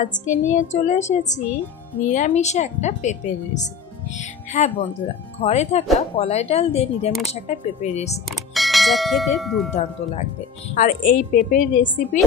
আজকে নিয়ে চলে এসেছি নিরামিষে একটা পেঁপের রেসিপি। হ্যাঁ বন্ধুরা, ঘরে থাকা কলাই ডাল দিয়ে নিরামিষ একটা পেঁপের রেসিপি, যা খেতে দুর্দান্ত লাগবে। আর এই পেঁপের রেসিপি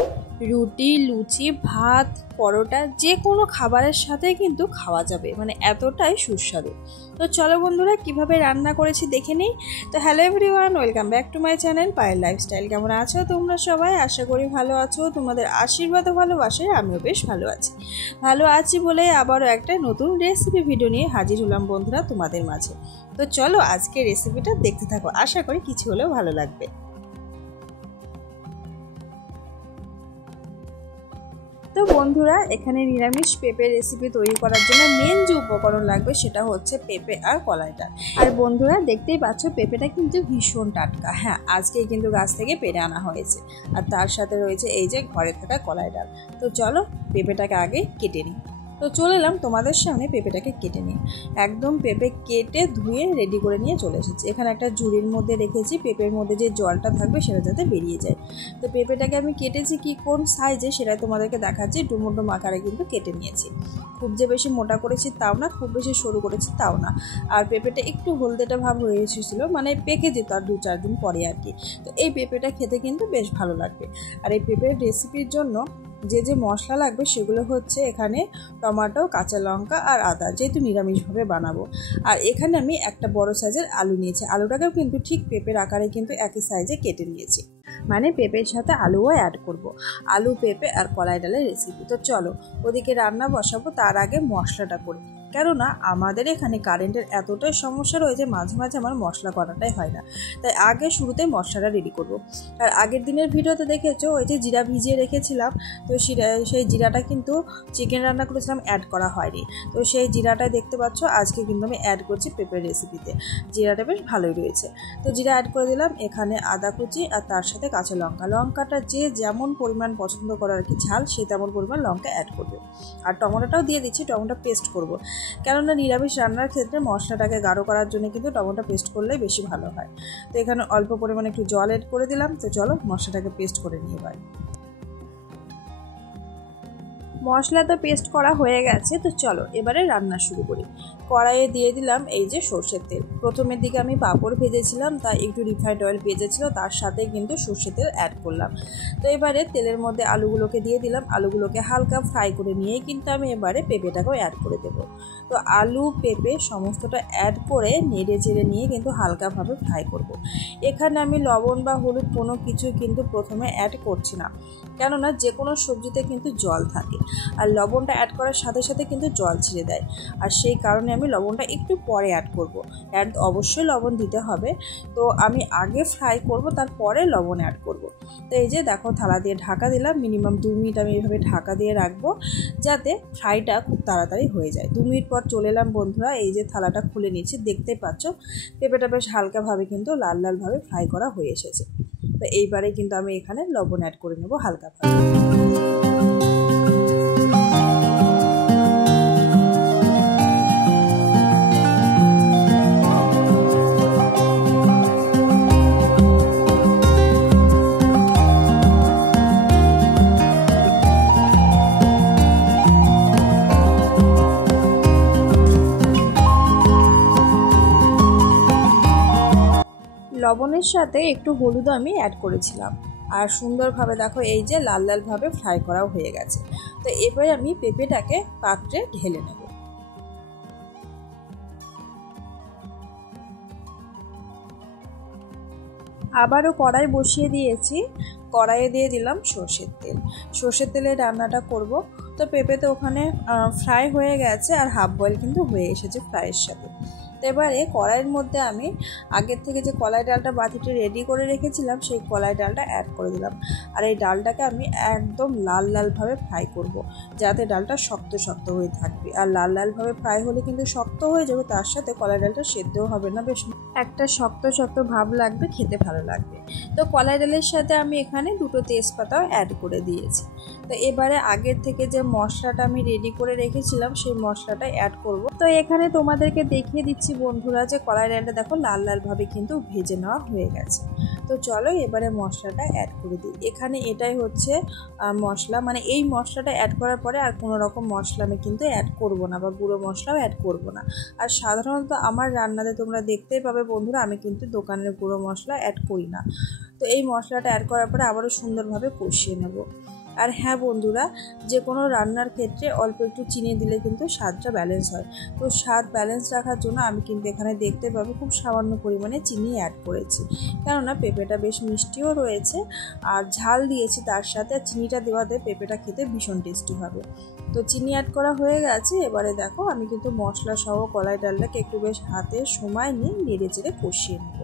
রুটি, লুচি, ভাত, পরোটা যে কোনো খাবারের সাথে কিন্তু খাওয়া যাবে, মানে এতটাই সুস্বাদু। তো চলো বন্ধুরা, কিভাবে রান্না করেছি দেখে নিই। তো hello everyone, welcome back to my channel Payel lifestyle. কেমন আছো তোমরা সবাই? আশা করি ভালো আছো। তোমাদের আশীর্বাদ ও ভালোবাসায় আমিও বেশ ভালো আছি বলে আবারও একটা নতুন রেসিপি ভিডিও নিয়ে হাজির হলাম বন্ধুরা তোমাদের মাঝে। তো চলো আজকে রেসিপিটা দেখতে থাকো, আশা করি কিছু হলেও ভালো লাগবে। তো বন্ধুরা, এখানে নিরামিষ পেঁপে রেসিপি তৈরি করার জন্য মেন যে উপকরণ লাগবে সেটা হচ্ছে পেঁপে আর কলাইটা। আর বন্ধুরা দেখতেই পাচ্ছ, পেঁপেটা কিন্তু ভীষণ টাটকা। হ্যাঁ, আজকেই কিন্তু গাছ থেকে পেড়ে আনা হয়েছে। আর তার সাথে রয়েছে এই যে ঘরে থাকা কলাই ডাল। তো চলো পেঁপেটাকে আগে কেটে নিই। তো চলে এলাম তোমাদের সামনে পেঁপেটাকে কেটে নিই। একদম পেঁপে কেটে ধুয়ে রেডি করে নিয়ে চলে এসেছি। এখানে একটা ঝুড়ির মধ্যে রেখেছি, পেঁপের মধ্যে যে জলটা থাকবে সেটা যাতে বেরিয়ে যায়। তো পেঁপেটাকে আমি কেটেছি কি কোন সাইজে সেটা তোমাদেরকে দেখাচ্ছি। ডুমো আকারে কিন্তু কেটে নিয়েছি। খুব যে বেশি মোটা করেছি তাও না, খুব বেশি সরু করেছি তাও না। আর পেঁপেটা একটু হলদেটা ভাব হয়ে এসেছিলো, মানে পেকে যেত আর 2-4 দিন পরে আর কি। তো এই পেঁপেটা খেতে কিন্তু বেশ ভালো লাগবে। আর এই পেঁপের রেসিপির জন্য যে মশলা লাগবে সেগুলো হচ্ছে এখানে টমেটো, কাঁচা লঙ্কা আর আদা, যেহেতু নিরামিষভাবে বানাবো। আর এখানে আমি একটা বড় সাইজের আলু নিয়েছি। আলুটাকেও কিন্তু ঠিক পেঁপের আকারে কিন্তু একই সাইজে কেটে নিয়েছি, মানে পেঁপের সাথে আলুও অ্যাড করব। আলু, পেঁপে আর কলাই ডালের রেসিপি। তো চলো ওদিকে রান্না বসাবো, তার আগে মশলাটা করি। কেননা আমাদের এখানে কারেন্টের এতটাই সমস্যা রয়েছে, মাঝে মাঝে আমার মশলা করাটাই হয় না। তাই আগে শুরুতেই মশলাটা রেডি করব। আর আগের দিনের ভিডিওতে দেখেছো ওই যে জিরা ভিজিয়ে রেখেছিলাম, তো সেই জিরাটা কিন্তু চিকেন রান্না করেছিলাম, অ্যাড করা হয়নি। তো সেই জিরাটাই দেখতে পাচ্ছ আজকে কিন্তু আমি অ্যাড করছি পেঁপের রেসিপিতে। জিরাটা বেশ ভালোই রয়েছে। তো জিরা অ্যাড করে দিলাম। এখানে আদা কুচি আর তার সাথে কাঁচা লঙ্কা। লঙ্কাটা যে যেমন পরিমাণ পছন্দ করে আর কি ঝাল, সে তেমন পরিমাণ লঙ্কা অ্যাড করবে। আর টমেটোটাও দিয়ে দিচ্ছি, টমেটো পেস্ট করব। কেননা নিরামিষ রান্নার ক্ষেত্রে মশলাটাকে গাঢ় করার জন্য কিন্তু টমেটো পেস্ট করলে বেশি ভালো হয়। তো এখানে অল্প পরিমাণে একটু জল অ্যাড করে দিলাম। তো চলো মশলাটাকে পেস্ট করে নিয়ে যাই। মশলা তো পেস্ট করা হয়ে গেছে। তো চলো এবারে রান্না শুরু করি। কড়াইয়ে দিয়ে দিলাম এই যে সর্ষের তেল। প্রথমের দিকে আমি পাঁপড় ভেজেছিলাম, তাই একটু রিফাইন্ড অয়েল ভেজেছিল, তার সাথে কিন্তু সর্ষের তেল অ্যাড করলাম। তো এবারে তেলের মধ্যে আলুগুলোকে দিয়ে দিলাম। আলুগুলোকে হালকা ফ্রাই করে নিয়েই কিন্তু আমি এবারে পেঁপেটাকেও অ্যাড করে দেবো। তো আলু, পেঁপে সমস্তটা অ্যাড করে নেড়ে চেড়ে নিয়ে কিন্তু হালকাভাবে ফ্রাই করব। এখানে আমি লবণ বা হলুদ কোনো কিছু কিন্তু প্রথমে অ্যাড করছি না, কেননা যে কোনো সবজিতে কিন্তু জল থাকে, আর লবণটা অ্যাড করার সাথে সাথে কিন্তু জল ছেড়ে দেয়। আর সেই কারণে আমি লবণটা একটু পরে অ্যাড করব। অবশ্যই লবণ দিতে হবে। তো আমি আগে ফ্রাই করব, তারপরে লবণ অ্যাড করব। তো এই যে দেখো, থালা দিয়ে ঢাকা দিলাম। মিনিমাম 2 মিনিট আমি এইভাবে ঢাকা দিয়ে রাখবো, যাতে ফ্রাইটা খুব তাড়াতাড়ি হয়ে যায়। 2 মিনিট পর চলে এলাম বন্ধুরা। এই যে থালাটা খুলে নিচ্ছি, দেখতেই পাচ্ছ পেঁপেটা বেশ হালকাভাবে কিন্তু লালভাবে ফ্রাই করা হয়ে এসেছে। তো এইবারে কিন্তু আমি এখানে লবণ অ্যাড করে নেব হালকাভাবে। লবণের সাথে একটু হলুদ আমি অ্যাড করেছিলাম। আর সুন্দরভাবে দেখো এই যে লালভাবে ফ্রাই করাও হয়ে গেছে। তো এবারে আমি পেঁপেটাকে পাত্রে ঢেলে নেব। আবারও কড়াই বসিয়ে দিয়েছি। কড়াইয়ে দিয়ে দিলাম সর্ষের তেল। সর্ষের তেলে রান্নাটা করব। তো পেঁপে তো ওখানে ফ্রাই হয়ে গেছে, আর হাফ বয়েল কিন্তু হয়ে এসেছে ফ্রাইয়ের সাথে। তো এবারে কড়াইয়ের মধ্যে আমি আগের থেকে যে কলাই ডালটা বাটিতে রেডি করে রেখেছিলাম, সেই কলাই ডালটা অ্যাড করে দিলাম। আর এই ডালটাকে আমি একদম লালভাবে ফ্রাই করব, যাতে ডালটা শক্ত হয়ে থাকবে। আর লালভাবে ফ্রাই হলে কিন্তু শক্ত হয়ে যাবে, তার সাথে কলাই ডালটা সেদ্ধও হবে না, বেশ একটা শক্ত ভাব লাগবে, খেতে ভালো লাগবে। তো কলাই ডালের সাথে আমি এখানে 2টো তেজপাতাও অ্যাড করে দিয়েছি। তো এবারে আগের থেকে যে মশলাটা আমি রেডি করে রেখেছিলাম, সেই মশলাটা অ্যাড করব। তো এখানে তোমাদেরকে দেখিয়ে দিচ্ছি বন্ধুরা যে কলাই ডালটা দেখো লাল লালভাবে কিন্তু ভেজে নেওয়া হয়ে গেছে। তো চলো এবারে মশলাটা অ্যাড করে দিই। এখানে এটাই হচ্ছে মশলা, মানে এই মশলাটা অ্যাড করার পরে আর কোনো রকম মশলা আমি কিন্তু অ্যাড করব না বা গুঁড়ো মশলাও অ্যাড করব না। আর সাধারণত আমার রান্নাতে তোমরা দেখতেই পাবে বন্ধুরা, আমি কিন্তু দোকানের গুঁড়ো মশলা অ্যাড করি না। তো এই মশলাটা অ্যাড করার পরে আবারও সুন্দরভাবে কষিয়ে নেব। আর হ্যাঁ বন্ধুরা, যে কোনো রান্নার ক্ষেত্রে অল্প একটু চিনি দিলে কিন্তু স্বাদটা ব্যালেন্স হয়। তো স্বাদ ব্যালেন্স রাখার জন্য আমি কিন্তু এখানে দেখতে পাবো খুব সামান্য পরিমাণে চিনি অ্যাড করেছি, কেননা পেঁপেটা বেশ মিষ্টিও রয়েছে আর ঝাল দিয়েছি তার সাথে। চিনিটা দেওয়াতে পেঁপেটা খেতে ভীষণ টেস্টি হবে। তো চিনি অ্যাড করা হয়ে গেছে। এবারে দেখো আমি কিন্তু মশলা সহ কলাই ডালটাকে একটু বেশ হাতে সময় নিয়ে নেড়ে চেড়ে কষিয়ে নেব।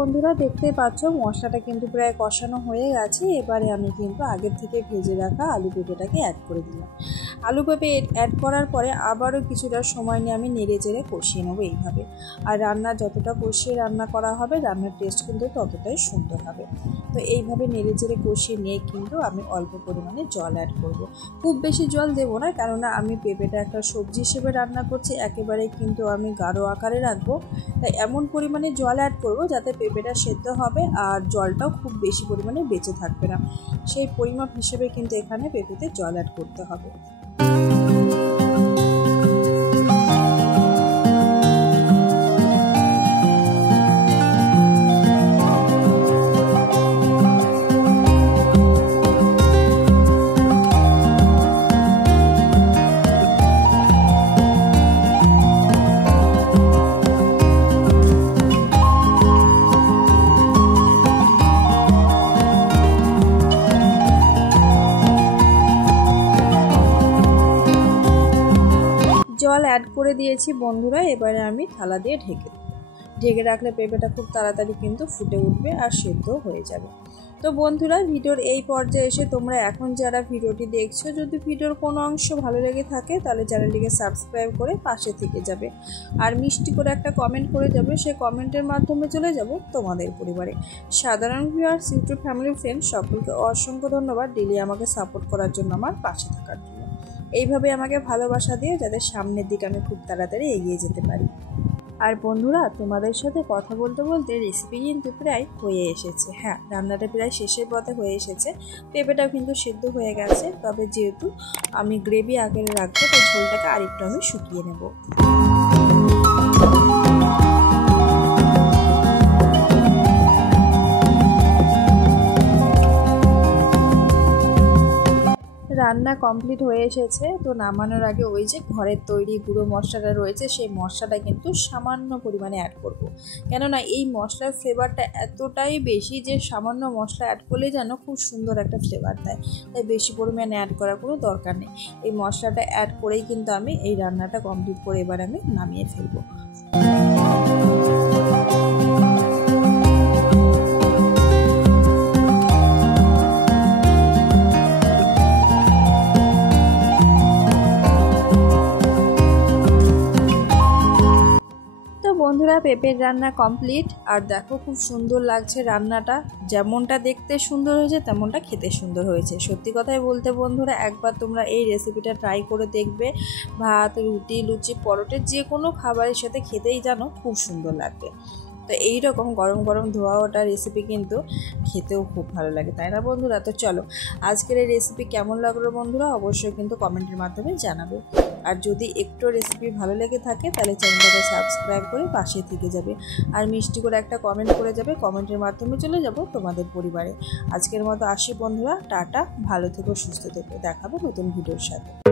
বন্ধুরা দেখতে পাচ্ছ মশলাটা কিন্তু প্রায় কষানো হয়ে গেছে। এবারে আমি কিন্তু আগের থেকে ভেজে রাখা আলু পেঁপেটাকে অ্যাড করে দিলাম। আলু পেঁপে অ্যাড করার পরে আবারও কিছুটা সময় নিয়ে আমি নেড়ে চেড়ে কষিয়ে নেবো এইভাবে। আর রান্না যতটা কষিয়ে রান্না করা হবে রান্নার টেস্ট কিন্তু ততটাই সুন্দর হবে। তো এইভাবে নেড়ে চেড়ে কষিয়ে নিয়ে কিন্তু আমি অল্প পরিমাণে জল অ্যাড করব। খুব বেশি জল দেবো না, কেননা আমি পেঁপেটা একটা সবজি হিসেবে রান্না করছি, একেবারে কিন্তু আমি গাঢ় আকারে রাখবো। তাই এমন পরিমাণে জল অ্যাড করবো যাতে পেঁপেটা সেদ্ধ হবে আর জলটাও খুব বেশি পরিমাণে বেঁচে থাকবে না। সেই পরিমাপ হিসেবে কিন্তু এখানে পেঁপেতে জল অ্যাড করতে হবে। জল অ্যাড করে দিয়েছি বন্ধুরা। এবারে আমি থালা দিয়ে ঢেকে রাখলে পেঁপেটা খুব তাড়াতাড়ি কিন্তু ফুটে উঠবে আর সেদ্ধ হয়ে যাবে। তো বন্ধুরা ভিডিওর এই পর্যায়ে এসে তোমরা এখন যারা ভিডিওটি দেখছো, যদি ভিডিওর কোনো অংশ ভালো লেগে থাকে তাহলে চ্যানেলটিকে সাবস্ক্রাইব করে পাশে থেকে যাবে আর মিষ্টি করে একটা কমেন্ট করে যাবে। সেই কমেন্টের মাধ্যমে চলে যাব তোমাদের পরিবারে। সাধারণ ভিউয়ার্স, ইউটিউব ফ্যামিলি ফ্রেন্ড সকলকে অসংখ্য ধন্যবাদ ডেলি আমাকে সাপোর্ট করার জন্য, আমার পাশে থাকার জন্য। এইভাবে আমাকে ভালোবাসা দিয়ে যাতে সামনের দিকে আমি খুব তাড়াতাড়ি এগিয়ে যেতে পারি। আর বন্ধুরা তোমাদের সাথে কথা বলতে বলতে রেসিপি কিন্তু প্রায় হয়ে এসেছে। হ্যাঁ, রান্নাটা প্রায় শেষের পথে হয়ে এসেছে। পেঁপেটাও কিন্তু সেদ্ধ হয়ে গেছে। তবে যেহেতু আমি গ্রেভি আগে রাখবো তাই ঝোলটাকে আরেকটু আমি শুকিয়ে নেব। রান্না কমপ্লিট হয়ে এসেছে। তো নামানোর আগে ওই যে ঘরের তৈরি গুঁড়ো মশলাটা রয়েছে সেই মশলাটা কিন্তু সামান্য পরিমাণে অ্যাড করব। কেননা এই মশলার ফ্লেভারটা এতটাই বেশি যে সামান্য মশলা অ্যাড করলে যেন খুব সুন্দর একটা ফ্লেভার দেয়। তাই বেশি পরিমাণে অ্যাড করার কোনো দরকার নেই। এই মশলাটা অ্যাড করেই কিন্তু আমি এই রান্নাটা কমপ্লিট করে এবার আমি নামিয়ে ফেলবো। বন্ধুরা পেঁপের রান্না কমপ্লিট। আর দেখো খুব সুন্দর লাগছে রান্নাটা। যেমনটা দেখতে সুন্দর হয়েছে তেমনটা খেতে সুন্দর হয়েছে। সত্যি কথাই বলতে বন্ধুরা, একবার তোমরা এই রেসিপিটা ট্রাই করে দেখবে। ভাত, রুটি, লুচি, পরোটা যে কোনো খাবারের সাথে খেতেই জানো খুব সুন্দর লাগবে। তো এইরকম গরম গরম ধোয়া ওটা রেসিপি কিন্তু খেতেও খুব ভালো লাগে, তাই না বন্ধুরা? তো চলো আজকের এই রেসিপি কেমন লাগলো বন্ধুরা অবশ্যই কিন্তু কমেন্টের মাধ্যমে জানাবে। আর যদি একটু রেসিপি ভালো লেগে থাকে তাহলে চ্যানেলটাকে সাবস্ক্রাইব করে পাশে থেকে যাবে আর মিষ্টি করে একটা কমেন্ট করে যাবে। কমেন্টের মাধ্যমে চলে যাব তোমাদের পরিবারে। আজকের মতো আসি বন্ধুরা, টাটা, ভালো থেকো, সুস্থ থেকো, দেখাবো নতুন ভিডিওর সাথে।